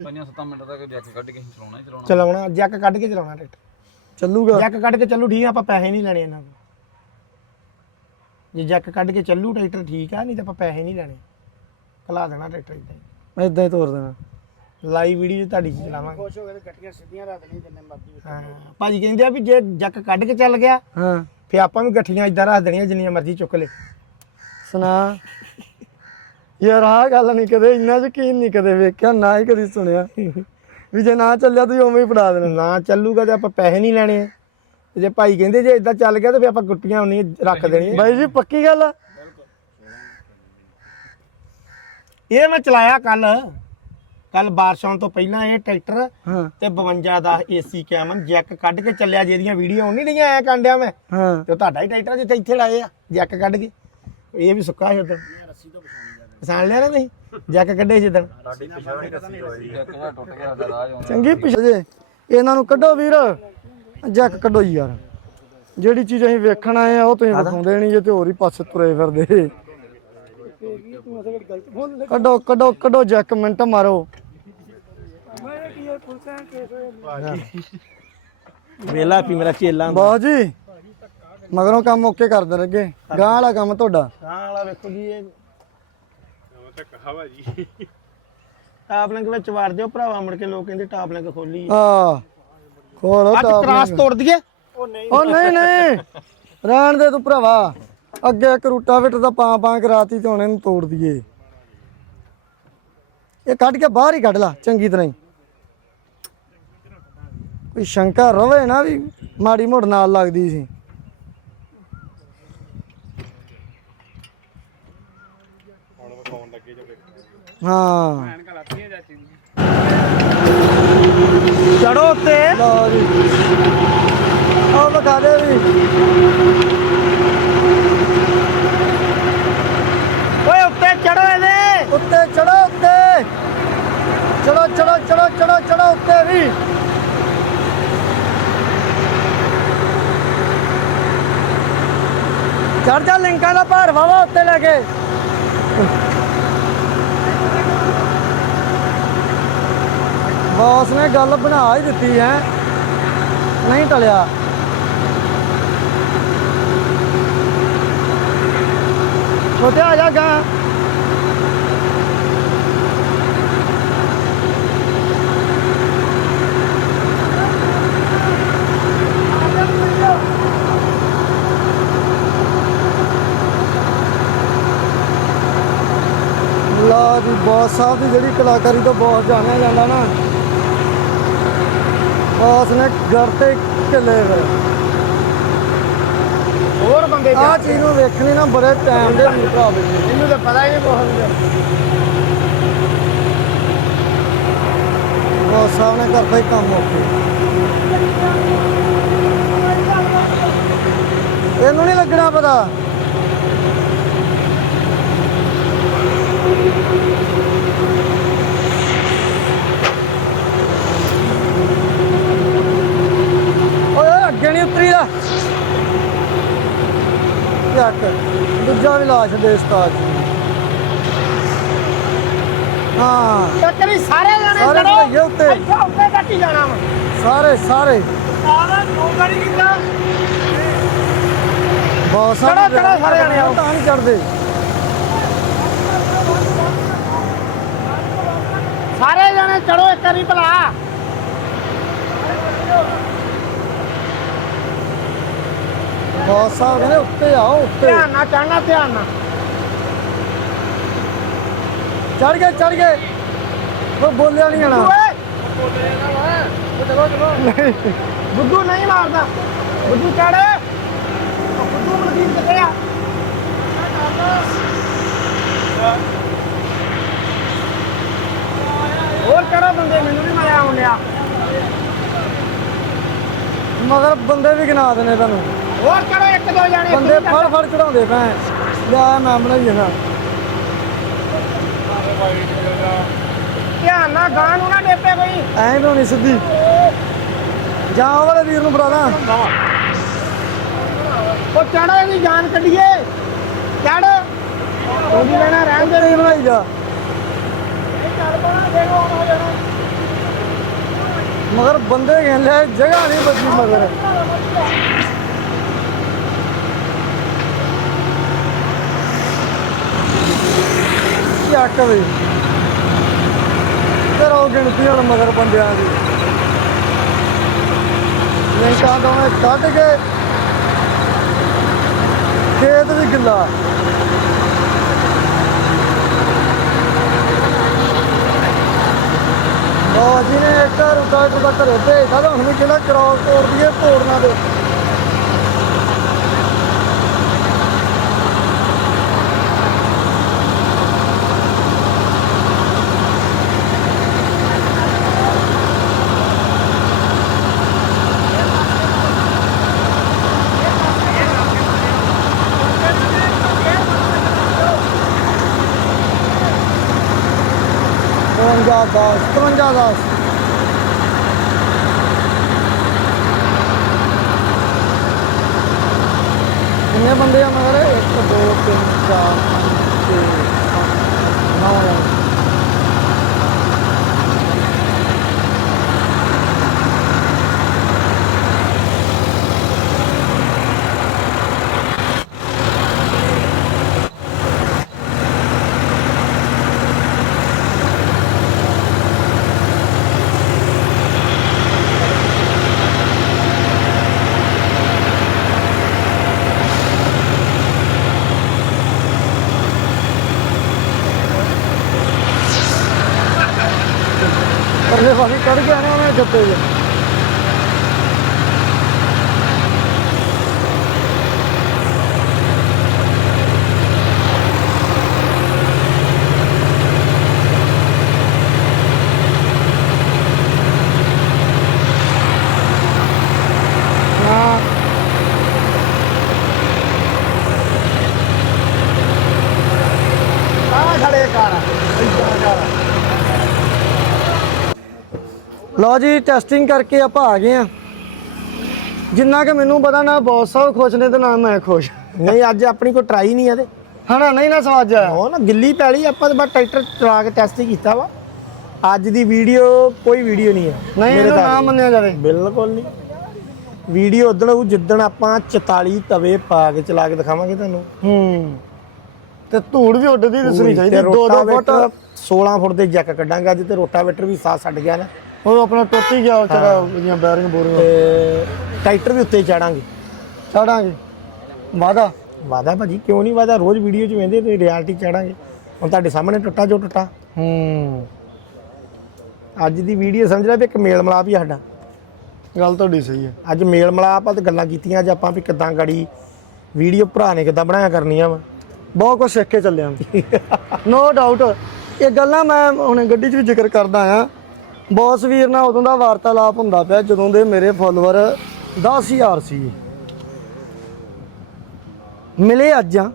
ਪੰਜਾਂ ਸੱਤਾਂ ਮਿੰਟ ਤੱਕ ਜੱਕ ਕੱਢ ਕੇ ਹੀ ਚਲਾਉਣਾ ਹੀ ਚਲਾਉਣਾ। ਚਲਾਉਣਾ ਜੱਕ ਕੱਢ ਕੇ ਚਲਾਉਣਾ ਟਰੈਕਟਰ ਚੱਲੂਗਾ। ਜੱਕ ਕੱਢ ਕੇ ਚੱਲੂ ਠੀਕ ਆ ਆਪਾਂ ਪੈਸੇ ਨਹੀਂ ਲੈਣੇ ਇਹਨਾਂ ਕੋਲ। ਜੇ ਜੱਕ ਕੱਢ ਕੇ ਚੱਲੂ ਟਰੈਕਟਰ ਠੀਕ ਆ ਨਹੀਂ ਤਾਂ ਆਪਾਂ ਪੈਸੇ ਨਹੀਂ ਲੈਣੇ। ਕਲਾ ਦੇਣਾ ਟਰੈਕਟਰ ਇਦਾਂ ਹੀ। ਇਦਾਂ ਹੀ ਤੋਰ ਦੇਣਾ। ਲਾਈਵ ਵੀਡੀਓ ਤੁਹਾਡੀ ਚ ਚਲਾਵਾਂਗੇ ਖੁਸ਼ ਹੋ ਗਏ ਤੇ ਗੱਟੀਆਂ ਸਿੱਧੀਆਂ ਰੱਖ ਦੇਣੀਆਂ ਜਿੰਨੇ ਮਰਜ਼ੀ ਹਾਂ ਭਾਜੀ ਕਹਿੰਦੇ ਆ ਵੀ ਜੇ ਜੱਕ ਕੱਢ ਕੇ ਚੱਲ ਗਿਆ ਹਾਂ। ਫੇ ਆਪਾਂ ਵੀ ਗੱਠੀਆਂ ਇਦਾਂ ਰੱਖ ਦੇਣੀਆਂ ਜਿੰਨੀਆਂ ਮਰਜ਼ੀ ਚੁੱਕ ਲੈ। ਸੁਣਾ। ਯਾਰ ਆਹ ਗੱਲ ਨਹੀਂ ਕਦੇ ਇੰਨਾ ਯਕੀਨ ਨਹੀਂ ਕਦੇ ਵੇਖਿਆ ਨਾ ਹੀ ਕਦੀ ਸੁਣਿਆ। ਵੀ ਜੇ ਨਾ ਚੱਲਿਆ ਤੁਸੀਂ ਉਵੇਂ ਹੀ ਫੜਾ ਦੇਣਾ। ਨਾ ਚੱਲੂਗਾ ਤੇ ਆਪਾਂ ਪੈਸੇ ਨਹੀਂ ਲੈਣੇ। ਤੇ ਜੇ ਭਾਈ ਕਹਿੰਦੇ ਜੇ ਇਦਾਂ ਚੱਲ ਗਿਆ ਤੇ ਫੇ ਆਪਾਂ ਗੁੱਟੀਆਂ ਉਨੀਆਂ ਰੱਖ ਦੇਣੀਆਂ। ਬਾਈ ਜੀ ਪੱਕੀ ਗੱਲ ਆ? ਇਹ ਮੈਂ ਚਲਾਇਆ ਕੱਲ। ਕੱਲ ਬਾਰਿਸ਼ ਆਉਣ ਤੋਂ ਪਹਿਲਾਂ ਇਹ ਟਰੈਕਟਰ ਹਾਂ। ਤੇ 52 ਦਾ ਏਸੀ ਕੈਮਨ ਜੈਕ ਕੱਢ ਕੇ ਚੱਲਿਆ ਜਿਹਦੀਆਂ ਵੀਡੀਓ ਨਹੀਂ ਡੀਆਂ ਐ ਕਾਂਡਿਆ ਮੈਂ। ਹਾਂ। ਤੇ ਉਹ ਤੁਹਾਡਾ ਹੀ ਟਰੈਕਟਰ ਜਿੱਥੇ ਇੱਥੇ ਲਾਏ ਆ ਜੈਕ ਕੱਢ ਕੇ। ਇਹ ਵੀ ਸੁੱਕਾ ਸੀ ਉਦੋਂ ਪਛਾਣ ਲਿਆ ਨਾ ਤੁਸੀਂ? ਜੈਕ ਕੱਢੇ ਜਿੱਦਣ ਜੱਕ ਜਿਹਾ ਟੁੱਟ ਗਿਆ ਉਹਦਾ ਰਾਜ ਆਉਂਦਾ ਚੰਗੀ ਪਿਛੇ ਜੇ। ਇਹਨਾਂ ਨੂੰ ਕੱਢੋ ਵੀਰ। ਜੱਕ ਕੱਢੋ ਯਾਰ। ਜਿਹੜੀ ਚੀਜ਼ ਅਸੀਂ ਵੇਖਣ ਆਏ ਆ ਉਹ ਤੁਸੀਂ ਵਿਖਾਉਂਦੇ ਨਹੀਂ ਜੇ ਤੇ ਹੋਰ ਹੀ ਪਾਸੇ ਤੁਰੇ ਫਿਰਦੇ। ਕੱਢੋ ਕੱਢੋ ਕੱਢੋ ਜੱਕ ਮਿੰਟ ਮਾਰੋ। ਵੇਲਾ ਪੀ ਮੇਰਾ ਚੇਲਾ ਬਾਸ ਜੀ ਮਗਰੋਂ ਕੰਮ ਓਕੇ ਕਰਦੇ ਲੱਗੇ। ਗਾਂ ਵਾਲਾ ਕੰਮ ਤੁਹਾਡਾ। ਹਾਂ ਵਾਲਾ ਵੇਖੋ ਜੀ ਇਹ ਟਾਪ ਲਿੰਕ ਵਿੱਚ ਵਾਰ ਦਿਓ ਭਰਾਵਾ ਮੁੜ ਕੇ ਲੋਕ ਕਹਿੰਦੇ ਟਾਪ ਲਿੰਕ ਖੋਲੀ ਆ। ਖੋਲ ਅੱਜ ਟਾਪ ਕ੍ਰਾਸ ਤੋੜ ਦਈਏ। ਉਹ ਨਹੀਂ। ਨਹੀਂ ਰਹਿਣ ਦੇ ਤੂੰ ਭਰਾਵਾ। ਅੱਗੇ ਇੱਕ ਰੂਟਾ ਵਿਟ ਦਾ ਪਾਂ ਪਾਂ ਕਰਾਤੀ ਤੇ ਹੁਣ ਇਹਨੂੰ ਤੋੜ ਦਈਏ। ਇਹ ਕੱਢ ਕੇ ਬਾਹਰ ਹੀ ਕੱਢ ਲਾ ਚੰਗੀ ਤਰ੍ਹਾਂ ਹੀ। ਕੋਈ ਸ਼ੰਕਾ ਰਵੇ ਨਾ ਵੀ ਮਾੜੀ ਮੋੜ ਨਾਲ ਲੱਗਦੀ ਸੀ। ਹਾਂ। ਚੜੋ ਉੱਤੇ। ਲਓ ਜੀ। ਉਹ ਬਤਾ ਦੇ ਵੀ ਓਏ ਉੱਤੇ ਚੜੋ ਇਹਦੇ। ਉੱਤੇ ਚੜੋ ਉੱਤੇ। ਚਲੋ ਚਲੋ ਚਲੋ ਚਲੋ ਚਲੋ ਉੱਤੇ ਵੀ। ਚੜ ਜਾ ਲਿੰਕਾਂ ਦਾ ਭਾਰ ਵਾਵਾ ਉੱਤੇ ਲੈ ਕੇ। ਬੌਸ ਨੇ ਗੱਲ ਬਣਾ ਹੀ ਦਿੱਤੀ ਹੈ। ਨਹੀਂ ਟਲਿਆ। ਛੋਟੇ ਆ ਜਾ ਗਾ। ਲਾ ਜੀ ਬੌਸ ਸਾਹਿਬ ਦੀ ਜਿਹੜੀ ਕਲਾਕਾਰੀ ਤੋਂ ਬਹੁਤ ਜਾਣਿਆ ਜਾਂਦਾ ਨਾ। ਬੌਸ ਨੇ ਘਰ ਤੇ ਢਿੱਲੇ ਫਿਰ ਹੋਰ ਬੰਦੇ ਆਹ ਚੀਜ਼ ਨੂੰ ਵੇਖਣੀ ਨਾ ਬੜੇ ਟਾਈਮ ਦੇ ਹੁੰਦੇ ਭਰਾ ਬਈ ਇਹਨੂੰ ਤਾਂ ਪਤਾ ਹੀ ਨਹੀਂ ਕੋਹ ਬੌਸ ਸਾਹਿਬ ਨੇ ਕਰਤਾ ਹੀ ਕੰਮ ਓਕੇ ਇਹਨੂੰ ਨਹੀਂ ਲੱਗਣਾ ਪਤਾ ਓਏ ਓਏ, ਅੱਗੇ ਨਹੀਂ ਉਤਰੀ ਦਾ ਯਾਕ ਦੂਜਾ ਵੀ ਲਾਸ਼ ਦੇ ਉਸਤਾਦ ਹਾਂ। ਟੱਕਰੀ ਸਾਰੇ ਜਾਣੇ ਸਾਰੇ ਚੜੋ। ਭਈਏ ਉੱਤੇ। ਇੱਥੇ ਉੱਤੇ ਕੱਟੀ ਜਾਣਾ ਵਾ। ਸਾਰੇ ਸਾਰੇ। ਆਵਾ ਨੂੰ ਗੜੀ ਕੀਤਾ। ਬਹੁਤ ਚੜੋ, ਚੜੋ, ਸਾਰੇ ਜਾਣੇ ਆਓ। ਤਾਂ ਨਹੀਂ ਚੜਦੇ। ਸਾਰੇ ਜਾਣੇ ਚੜੋ ਇੱਕ ਵਾਰੀ ਭਲਾ। ਬਹੁਤ ਸਾਹਿਬ ਕਹਿੰਦੇ ਉੱਤੇ ਆਓ ਉੱਤੇ। ਧਿਆਨ ਨਾਲ ਚੜਨਾ ਧਿਆਨ ਨਾਲ। ਚੜ ਗਏ ਚੜ ਗਏ। ਉਹ ਬੋਲਿਆ ਨਹੀਂ ਜਾਣਾ। ਓਏ। ਚਲੋ ਚਲੋ ਬੁੱਧੂ ਨਹੀਂ ਮਾਰਦਾ। ਬੁੱਧੂ ਚੜ ਬੁੱਧੂ ਮਨਦੀਪ ਕਿੱਥੇ ਆ? ਹੋਰ ਚੜੋ ਬੰਦੇ ਮੈਨੂੰ ਨਹੀਂ ਮਜ਼ਾ ਆਉਣ ਲਿਆ ਮਗਰ ਬੰਦੇ ਵੀ ਗਿਣਾ ਦੇਣੇ ਤੁਹਾਨੂੰ। ਹੋਰ ਚੜੋ ਇੱਕ ਦੋ ਜਾਣੇ ਬੰਦੇ ਫੜ ਫੜ ਚੜਾਉਂਦੇ ਪਏ ਲਿਆ ਮੈਂ ਬਣਾਈ ਜਾਣਾ ਧਿਆਨ ਨਾਲ ਗਾਂ ਨੂੰ ਨਾ ਡੇਪੇ ਕੋਈ। ਐਂ ਬਣਾਉਣੀ ਸਿੱਧੀ। ਜਾਂ ਉਹ ਵਾਲੇ ਵੀਰ ਨੂੰ ਬੁਲਾਦਾ ਉਹ ਚੜੋ ਇਹਦੀ ਜਾਨ ਕੱਢੀਏ। ਚੜ ਉਹ ਵੀ ਲੈਣਾ ਰਹਿਣ ਦੇ। ਉੱਤੇ ਹੀ ਬਣਾਈ ਜਾ। ਮਗਰ ਬੰਦੇ ਕਹਿੰਦੇ ਜਗ੍ਹਾ ਨਹੀਂ ਬਚੀ ਮਗਰ। ਚੱਕ ਵੀ ਕਰੋ ਗਿਣਤੀ ਹੁਣ ਮਗਰ ਬੰਦਿਆਂ ਦੀ। ਲਿੰਕਾਂ ਦੋਵੇਂ ਕੱਢ ਕੇ ਖੇਤ ਵੀ ਗਿੱਲਾ। ਉਹ ਜਿਹਨੇ ਇੱਕ ਰੁਕਾ ਰੁਕਾ ਘਰੇ ਭੇਜਦਾ ਤਾਂ ਹੁਣ ਵੀ ਕਿਹੜਾ ਕਰਾਉ ਤੋੜ ਦਈਏ ਤੋੜਨਾ ਦੇ। ਤਰਵੰਜਾ ਦਸ ਤਰਵੰਜਾ ਦਸ। ਕਿੰਨੇ ਬੰਦੇ ਆ ਮਗਰ? 1 2 3 4 5 6 9 ਪਰਲੇ ਪਾਸੇ ਕੱਢ ਕੇ ਆਣੇ ਉਹਨੇ ਜੱਪੇ ਜੇ ਹਾਂ ਆ ਖੜੇ ਕਰ ਲਓ ਜੀ ਟੈਸਟਿੰਗ ਕਰਕੇ ਆਪਾਂ ਆ ਗਏ ਆ ਜਿੰਨਾ ਕਿ ਮੈਨੂੰ ਪਤਾ ਨਾ ਬੌਸ ਸਾਹਿਬ ਖੁਸ਼ ਨੇ ਤੇ ਨਾ ਮੈਂ ਖੁਸ਼। ਨਹੀਂ ਅੱਜ ਆਪਣੀ ਕੋਈ ਟਰਾਈ ਨਹੀਂ ਆ ਤੇ। ਹਣਾ ਨਹੀਂ ਨਾ ਸਵਾਜ ਉਹ ਨਾ ਗਿੱਲੀ ਪੈਲੀ ਆਪਾਂ ਤੇ ਬਸ ਟਰੈਕਟਰ ਚਲਾ ਕੇ ਟੈਸਟ ਹੀ ਕੀਤਾ ਵਾ। ਅੱਜ ਦੀ ਵੀਡੀਓ ਕੋਈ ਵੀਡੀਓ ਨਹੀਂ ਹੈ ਨਹੀਂ ਇਹਨੂੰ ਨਾ। ਮੰਨਿਆ ਜਾਵੇ। ਬਿਲਕੁਲ ਨਹੀਂ। ਵੀਡੀਓ ਉਦੋਂ ਹੋਊ ਜਿੱਦਣ ਆਪਾਂ 44 ਤਵੇ ਪਾ ਕੇ ਚਲਾ ਕੇ ਦਿਖਾਵਾਂਗੇ ਤੁਹਾਨੂੰ। ਹੂੰ। ਤੇ ਧੂੜ ਵੀ ਉੱਡਦੀ ਦਿਸਣੀ ਚਾਹੀਦੀ। ਤੇ 2-2 ਫੁੱਟ। ਰੋਟਾਵੇਟਰ 16 ਫੁੱਟ ਦੇ ਜੈਕ ਕੱਢਾਂਗੇ ਅੱਜ ਤੇ ਰੋਟਾਵੇਟਰ ਵੀ ਸਾਥ ਛੱਡ ਗਿਆ ਨਾ। ਉਹ ਆਪਣਾ ਟੁੱਟ ਹੀ। ਗਿਆ ਵਿਚਾਰਾ ਬੈਰਿੰਗ ਬੋਰੀਆਂ। ਤੇ ਟਰੈਕਟਰ ਵੀ ਉੱਤੇ ਚਾੜਾਂਗੇ। ਚੜਾਂਗੇ। ਵਾਦਾ। ਵਾਦਾ ਭਾਜੀ ਕਿਉਂ ਨਹੀਂ ਵਾਦਾ? ਰੋਜ਼ ਵੀਡੀਓ 'ਚ ਵੇਂਦੇ ਤੇ ਰਿਐਲਿਟੀ ਚਾੜਾਂਗੇ। ਹੁਣ ਤੁਹਾਡੇ ਸਾਹਮਣੇ ਟੁੱਟਾ ਜੋ ਟੁੱਟਾ। ਹੂੰ। ਅੱਜ ਦੀ ਵੀਡੀਓ ਸਮਝ ਲੈ ਵੀ ਇੱਕ ਮੇਲ ਮਲਾਪ ਹੀ ਸਾਡਾ। ਗੱਲ ਤੁਹਾਡੀ ਸਹੀ ਹੈ। ਅੱਜ ਮੇਲ ਮਲਾਪ ਆ ਤੇ ਗੱਲਾਂ ਕੀਤੀਆਂ ਅੱਜ ਆਪਾਂ ਵੀ ਕਿੱਦਾਂ ਗੜੀ ਵੀਡੀਓ ਭਰਾ ਨੇ ਕਿੱਦਾਂ ਬਣਾਇਆ ਕਰਨੀਆਂ ਵਾ। ਬਹੁਤ ਕੁਝ ਸਿੱਖ ਕੇ ਚੱਲਿਆ ਨੋ ਡਾਊਟ ਇਹ ਗੱਲਾਂ ਮੈਂ ਹੁਣ ਗੱਡੀ 'ਚ ਵੀ ਜ਼ਿਕਰ ਕਰਦਾ ਆ। ਬੌਸ ਵੀਰ ਨਾਲ ਉਦੋਂ ਦਾ ਵਾਰਤਾਲਾਪ ਹੁੰਦਾ ਪਿਆ ਜਦੋਂ ਦੇ ਮੇਰੇ ਫਾਲੋਅਰ 10000 ਸੀ। ਮਿਲੇ ਅੱਜ ਆ।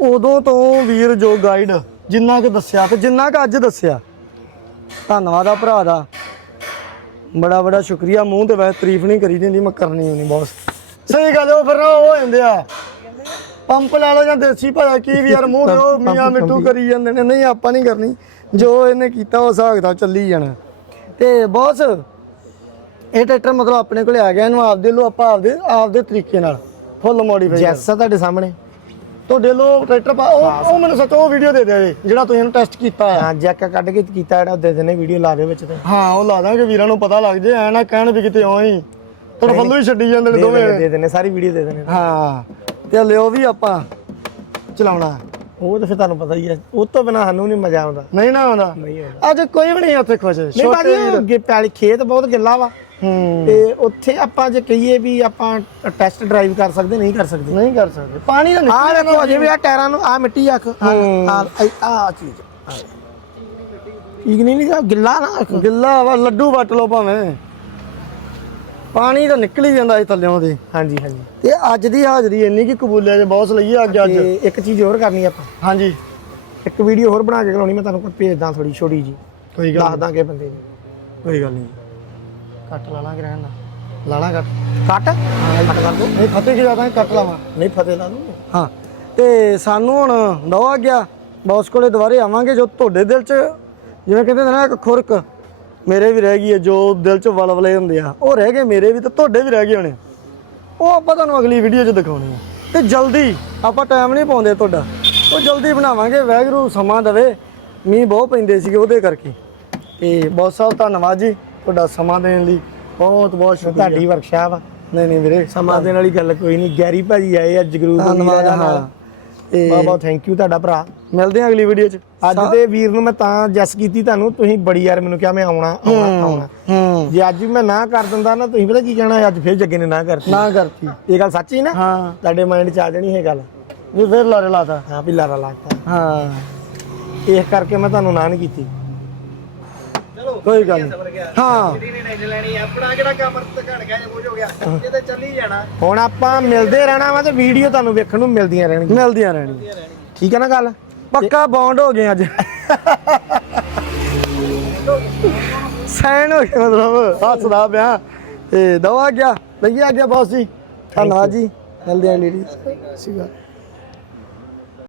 ਉਦੋਂ ਤੋਂ ਵੀਰ ਜੋ ਗਾਈਡ ਜਿੰਨਾ ਕਿ ਦੱਸਿਆ ਤੇ ਜਿੰਨਾ ਕਿ ਅੱਜ ਦੱਸਿਆ। ਧੰਨਵਾਦ ਆ ਭਰਾ ਦਾ। ਬੜਾ ਬੜਾ ਸ਼ੁਕਰੀਆ। ਮੂੰਹ ਤੇ ਵੈਸੇ ਤਾਰੀਫ ਨਹੀਂ ਕਰੀ ਦਿੰਦੀ ਮੈਂ ਕਰਨੀ ਹੋਣੀ ਬੌਸ। ਸਹੀ ਗੱਲ ਉਹ ਫਿਰ ਨਾ ਉਹ ਹੋ ਜਾਂਦੇ ਆ। ਪੰਪ ਲਾ ਲਓ ਜਾਂ ਦੇਸੀ ਭਾਜਾ ਕੀ ਵੀ ਯਾਰ ਮੂੰਹ ਤੇ ਉਹ ਮੀਆਂ ਮਿੱਠੂ ਕਰੀ ਜਾਂਦੇ ਨੇ। ਨਹੀਂ ਆਪਾਂ ਨਹੀਂ ਕਰਨੀ। ਜੋ ਇਹਨੇ ਕੀਤਾ ਉਹ ਹਿਸਾਬ ਦਾ ਚੱਲੀ ਜਾਣਾ। ਤੇ ਬੌਸ ਇਹ ਟਰੈਕਟਰ ਮਤਲਬ ਆਪਣੇ ਕੋਲੇ ਆ ਗਿਆ ਇਹਨੂੰ ਆਪਦੇ ਲੋ ਆਪਾਂ ਆਪਦੇ ਆਪਦੇ ਤਰੀਕੇ ਨਾਲ ਫੁੱਲ ਮੋਡੀਫਾਈ ਜੈਸ ਆ ਤੁਹਾਡੇ ਸਾਹਮਣੇ? ਤੁਹਾਡੇ ਲੋ ਟਰੈਕਟਰ ਪਾ ਉਹ ਉਹ ਮੈਨੂੰ ਸੱਚ ਉਹ ਵੀਡੀਓ ਦੇ ਦਿਓ ਜੀ ਜਿਹੜਾ ਤੁਸੀਂ ਇਹਨੂੰ ਟੈਸਟ ਕੀਤਾ ਆ ਹਾਂ ਜੈਕ ਕੱਢ ਕੇ ਕੀਤਾ ਜਿਹੜਾ ਦੇ ਦੇਣੇ ਵੀਡੀਓ ਲਾ ਦੇ ਵਿੱਚ ਤੇ। ਹਾਂ ਉਹ ਲਾ ਦਾਂਗੇ ਵੀਰਾਂ ਨੂੰ ਪਤਾ ਲੱਗ ਜੇ ਐ ਨਾ ਕਹਿਣ ਵੀ ਕਿਤੇ ਉਹੀ ਤੁਹਾਡੇ ਫੱਲੂ ਹੀ ਛੱਡੀ ਜਾਂਦੇ ਨੇ ਦੋਵੇਂ। ਦੇ ਦੇਣੇ ਸਾਰੀ ਵੀਡੀਓ ਦੇ ਦੇਣੇ ਹਾਂ ਤੇ ਲਿਓ ਵੀ ਆਪਾਂ ਚਲਾਉਣਾ। ਉਹ ਤਾਂ ਫਿਰ ਤੁਹਾਨੂੰ ਪਤਾ ਹੀ ਹੈ। ਉਹ ਤੋਂ ਬਿਨਾ ਸਾਨੂੰ ਨਹੀਂ ਮਜ਼ਾ ਆਉਂਦਾ। ਨਹੀਂ ਨਾ ਆਉਂਦਾ। ਨਹੀਂ ਆਉਂਦਾ। ਅੱਜ ਕੋਈ ਵੀ ਨਹੀਂ ਉੱਥੇ ਖੁਸ਼। ਨਹੀਂ ਉਹ ਅੱਗੇ ਪੈਲੀ ਖੇਤ ਬਹੁਤ ਗਿੱਲਾ ਵਾ। ਹੂੰ। ਤੇ ਉੱਥੇ ਆਪਾਂ ਜੇ ਕਹੀਏ ਵੀ ਆਪਾਂ ਟੈਸਟ ਡਰਾਈਵ ਕਰ ਸਕਦੇ ਨਹੀਂ ਕਰ ਸਕਦੇ। ਨਹੀਂ ਕਰ ਸਕਦੇ। ਪਾਣੀ ਦਾ ਆਹ ਨਿਕਲ ਦੇਖੋ ਅਜੇ ਵੀ ਆ ਟਾਇਰਾਂ ਨੂੰ ਆ ਮਿੱਟੀ ਆਖ ਆ ਆ ਚੀਜ਼। ਠੀਕ ਨਹੀਂ ਨਹੀਂ ਗਿੱਲਾ ਨਾ ਆਖ। ਗਿੱਲਾ ਵਾ ਲੱਡੂ ਵੱਟ ਲਓ ਭਾਵੇਂ। ਪਾਣੀ ਤਾਂ ਨਿਕਲ ਹੀ ਜਾਂਦਾ ਇਹ ਥੱਲਿਓਂ ਦੀ। ਹਾਂਜੀ ਹਾਂਜੀ। ਤੇ ਅੱਜ ਦੀ ਹਾਜ਼ਰੀ ਇੰਨੀ ਕਿ ਕਬੂਲਿਆ ਜੇ ਬਹੁਤ ਲਈਏ ਅੱਜ ਅੱਜ। ਤੇ ਇੱਕ ਚੀਜ਼ ਹੋਰ ਕਰਨੀ ਆਪਾਂ। ਹਾਂਜੀ। ਇੱਕ ਵੀਡੀਓ ਹੋਰ ਬਣਾ ਕੇ ਕਰਾਉਣੀ ਮੈਂ ਤੁਹਾਨੂੰ ਕੋਈ ਭੇਜਦਾ ਥੋੜੀ ਛੋਟੀ ਜੀ ਕੋਈ ਦੱਸ ਗੱਲ ਦਾਂਗੇ ਬੰਦੇ ਨੂੰ। ਕੋਈ ਗੱਲ ਨਹੀਂ। ਕੱਟ ਲਾ ਲਾਂਗੇ ਰਹਿਣ ਦਾ। ਲਾਣਾ ਕੱਟ। ਕੱਟ? ਕੱਟ ਕਰ ਦੋ। ਨਹੀਂ ਫਤਿਹ ਕੀ ਜਾਂਦਾ ਕੱਟ ਲਾਵਾਂ। ਨਹੀਂ ਫਤਿਹ ਲਾ ਦੂੰ ਹਾਂ। ਤੇ ਸਾਨੂੰ ਹੁਣ ਆ ਗਿਆ। ਬੌਸ ਕੋਲੇ ਦੁਬਾਰੇ ਆਵਾਂਗੇ ਜੋ ਤੁਹਾਡੇ ਦਿਲ 'ਚ ਜਿਵੇਂ ਕਹਿੰਦੇ ਨੇ ਨਾ ਇੱਕ ਖੁਰਕ। ਮੇਰੇ ਵੀ ਰਹਿ ਗਈ ਹੈ ਜੋ ਦਿਲ 'ਚ ਵਲਵਲੇ ਹੁੰਦੇ ਆ। ਉਹ ਰਹਿ ਗਏ ਮੇਰੇ ਵੀ ਤੇ ਤੁਹਾਡੇ ਵੀ ਰਹਿ ਗਏ ਹੋਣੇ। ਉਹ ਆਪਾਂ ਤੁਹਾਨੂੰ ਅਗਲੀ ਵੀਡੀਓ 'ਚ ਦਿਖਾਉਣੇ ਆ। ਤੇ ਜਲਦੀ ਆਪਾਂ ਟਾਈਮ ਨਹੀਂ ਪਾਉਂਦੇ ਤੁਹਾਡਾ। ਉਹ ਜਲਦੀ ਬਣਾਵਾਂਗੇ ਵੈਗਰੂ ਸਮਾਂ ਦਵੇ। ਮੀਂਹ ਬਹੁਤ ਪੈਂਦੇ ਸੀਗੇ ਉਹਦੇ ਕਰਕੇ। ਤੇ ਬਹੁਤ ਸਾਹਿਬ ਧੰਨਵਾਦ ਜੀ ਤੁਹਾਡਾ ਸਮਾਂ ਦੇਣ ਲਈ। ਬਹੁਤ ਬਹੁਤ ਸ਼ੁਕਰੀਆ। ਤੁਹਾਡੀ ਵਰਕਸ਼ਾਪ ਨਹੀਂ ਨਹੀਂ ਵੀਰੇ ਸਮਾਂ ਦੇਣ ਵਾਲੀ ਗੱਲ ਕੋਈ ਨਹੀਂ। ਗੈਰੀ ਭਾਜੀ ਆਏ ਆ ਜਗਰੂਪ ਵੀਰ ਧੰਨਵਾਦ। ਹਾਂ। ਤੇ ਬਹੁਤ ਬਹੁਤ ਥੈਂਕ ਯੂ ਤੁਹਾਡਾ ਭਰਾ। ਮਿਲਦੇ ਹਾਂ ਅਗਲੀ ਵੀਡੀਓ 'ਚ। ਅੱਜ ਦੇ ਵੀਰ ਨੂੰ ਮੈਂ ਤਾਂ ਜਸ ਕੀਤੀ ਤੁਹਾਨੂੰ ਤੁਸੀਂ ਬੜੀ ਯਾਰ ਮੈਨੂੰ ਕਿਹਾ ਮੈਂ ਆਉਣਾ ਆਉਣਾ ਆਉਣਾ। ਹੂੰ। ਜੇ ਅੱਜ ਵੀ ਮੈਂ ਨਾ ਕਰ ਦਿੰਦਾ ਨਾ ਤੁਸੀਂ ਪਤਾ ਕੀ ਕਹਿਣਾ ਅੱਜ ਫੇਰ ਜੱਗੇ ਨੇ ਨਾ ਕਰਤੀ। ਨਾ ਕਰਤੀ। ਇਹ ਗੱਲ ਸੱਚੀ ਨਾ? ਹਾਂ। ਤੁਹਾਡੇ ਮਾਈਂਡ 'ਚ ਆ ਜਾਣੀ ਇਹ ਗੱਲ। ਵੀ ਫਿਰ ਲਾਰੇ ਲਾਤਾ। ਹਾਂ ਵੀ ਲਾਰਾ ਲਾਤਾ। ਹਾਂ। ਇਸ ਕਰਕੇ ਮੈਂ ਤੁਹਾਨੂੰ ਨਾ ਨਹੀਂ ਕੀਤੀ। ਕੋਈ ਗੱਲ ਨਹੀਂ। ਹਾਂ। ਨਹੀਂ ਲੈਣੀ ਆਪਣਾ ਕਿਹੜਾ ਕੰਮ ਤੇ ਘੜ ਗਿਆ ਜੇ ਕੁਝ ਹੋ ਗਿਆ। ਇਹ ਤੇ ਚੱਲੀ ਜਾਣਾ। ਹੁਣ ਆਪਾਂ ਮਿਲਦੇ ਰਹਿਣਾ ਵਾ ਤੇ ਵੀਡੀਓ ਤੁਹਾਨੂੰ ਵੇਖਣ ਨੂੰ ਮਿਲਦੀਆਂ ਰਹਿਣਗੀਆਂ। ਮਿਲਦੀਆਂ ਰਹਿਣੀਆਂ ਠੀਕ ਹੈ ਨਾ ਗੱਲ? ਪੱਕਾ ਬੌਂਡ ਹੋ ਗਏ ਅੱਜ। ਸਾਈਨ ਹੋ ਗਏ ਮਤਲਬ। ਹੱਸਦਾ ਪਿਆ। ਤੇ ਦਵਾ ਗਿਆ। ਲਈਏ ਆ ਗਿਆ ਬੌਸ ਜੀ। ਧੰਨਵਾਦ ਜੀ। ਮਿਲਦੇ ਆਂ ਲੇਡੀ ਸੀਗਾ